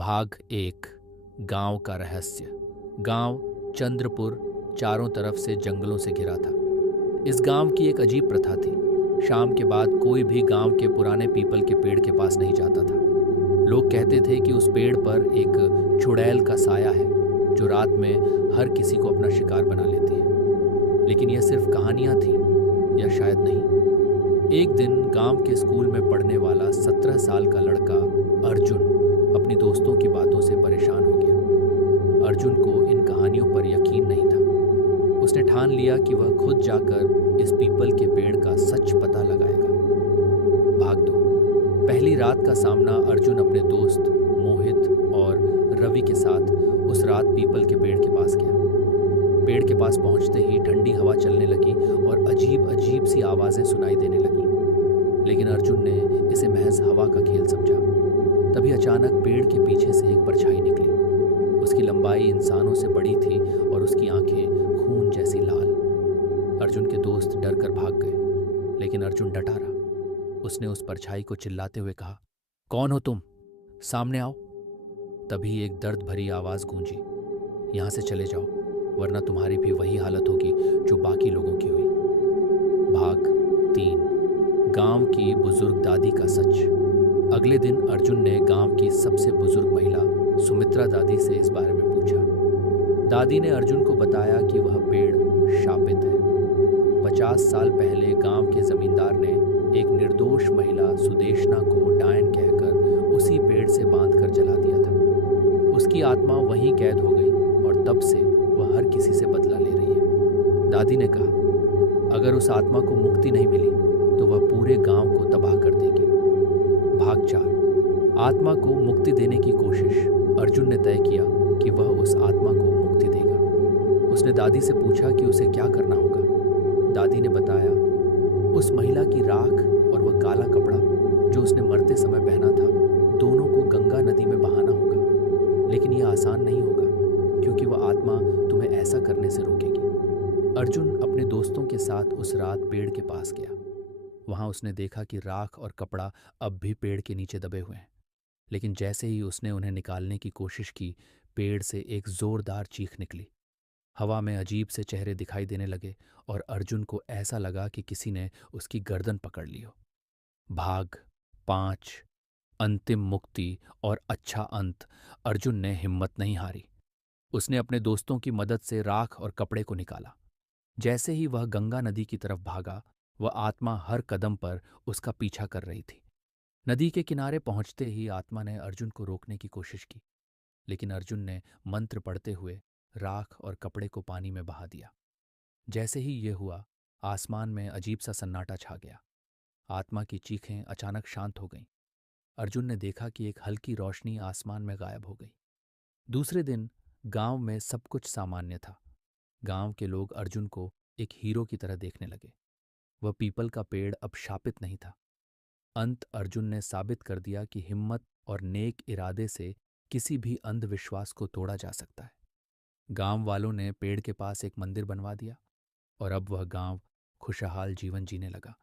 भाग एक। गांव का रहस्य। गांव चंद्रपुर चारों तरफ से जंगलों से घिरा था। इस गांव की एक अजीब प्रथा थी। शाम के बाद कोई भी गांव के पुराने पीपल के पेड़ के पास नहीं जाता था। लोग कहते थे कि उस पेड़ पर एक चुड़ैल का साया है जो रात में हर किसी को अपना शिकार बना लेती है। लेकिन यह सिर्फ कहानियां थीं या शायद नहीं। एक दिन गांव के स्कूल में पढ़ने वाला 17 साल का लड़का अर्जुन अपनी दोस्तों की बातों से परेशान हो गया। अर्जुन को इन कहानियों पर यकीन नहीं था। उसने ठान लिया कि वह खुद जाकर इस पीपल के पेड़ का सच पता लगाएगा। भाग दो। पहली रात का सामना अर्जुन अपने दोस्त मोहित और रवि के साथ उस रात पीपल के पेड़ के पास गया। पेड़ के पास पहुंचते ही ठंडी हवा चलने लगी और अजीब अजीब सी आवाजें सुनाई देने लगी। लेकिन अर्जुन ने इसे महज हवा का खेल समझा। तभी अचानक पेड़ के पीछे से एक परछाई निकली। उसकी लंबाई इंसानों से बड़ी थी और उसकी आंखें खून जैसी लाल। अर्जुन के दोस्त डर कर भाग गए, लेकिन अर्जुन डटा रहा। उसने उस परछाई को चिल्लाते हुए कहा, कौन हो तुम? सामने आओ। तभी एक दर्द भरी आवाज गूंजी, यहां से चले जाओ, वरना तुम्हारी भी वही हालत होगी जो बाकी लोगों की हुई। भाग 3। गांव की बुजुर्ग दादी का सच। अगले दिन अर्जुन ने गांव की सबसे बुजुर्ग महिला सुमित्रा दादी से इस बारे में पूछा। दादी ने अर्जुन को बताया कि वह पेड़ शापित है। 50 साल पहले गांव के जमींदार ने एक निर्दोष महिला सुदेशना को डायन कहकर उसी पेड़ से बांधकर जला दिया था। उसकी आत्मा वहीं कैद हो गई और तब से वह हर किसी से बदला ले रही है। दादी ने कहा, अगर उस आत्मा को मुक्ति नहीं मिली तो वह पूरे गांव को तबाह कर देगी। भाग 4। आत्मा को मुक्ति देने की कोशिश। अर्जुन ने तय किया कि वह उस आत्मा को मुक्ति देगा। उसने दादी से पूछा कि उसे क्या करना होगा। दादी ने बताया, उस महिला की राख और वह काला कपड़ा जो उसने मरते समय पहना था, दोनों को गंगा नदी में बहाना होगा। लेकिन यह आसान नहीं होगा, क्योंकि वह आत्मा तुम्हें ऐसा करने से रोकेगी। अर्जुन अपने दोस्तों के साथ उस रात पेड़ के पास गया। वहां उसने देखा कि राख और कपड़ा अब भी पेड़ के नीचे दबे हुए हैं। लेकिन जैसे ही उसने उन्हें निकालने की कोशिश की, पेड़ से एक जोरदार चीख निकली। हवा में अजीब से चेहरे दिखाई देने लगे और अर्जुन को ऐसा लगा कि किसी ने उसकी गर्दन पकड़ ली हो। भाग 5। अंतिम मुक्ति और अच्छा अंत। अर्जुन ने हिम्मत नहीं हारी। उसने अपने दोस्तों की मदद से राख और कपड़े को निकाला। जैसे ही वह गंगा नदी की तरफ भागा, वह आत्मा हर कदम पर उसका पीछा कर रही थी। नदी के किनारे पहुंचते ही आत्मा ने अर्जुन को रोकने की कोशिश की, लेकिन अर्जुन ने मंत्र पढ़ते हुए राख और कपड़े को पानी में बहा दिया। जैसे ही ये हुआ, आसमान में अजीब सा सन्नाटा छा गया। आत्मा की चीखें अचानक शांत हो गईं। अर्जुन ने देखा कि एक हल्की रोशनी आसमान में गायब हो गई। दूसरे दिन गांव में सब कुछ सामान्य था। गांव के लोग अर्जुन को एक हीरो की तरह देखने लगे। वह पीपल का पेड़ अब शापित नहीं था। अंत अर्जुन ने साबित कर दिया कि हिम्मत और नेक इरादे से किसी भी अंधविश्वास को तोड़ा जा सकता है। गांव वालों ने पेड़ के पास एक मंदिर बनवा दिया और अब वह गांव खुशहाल जीवन जीने लगा।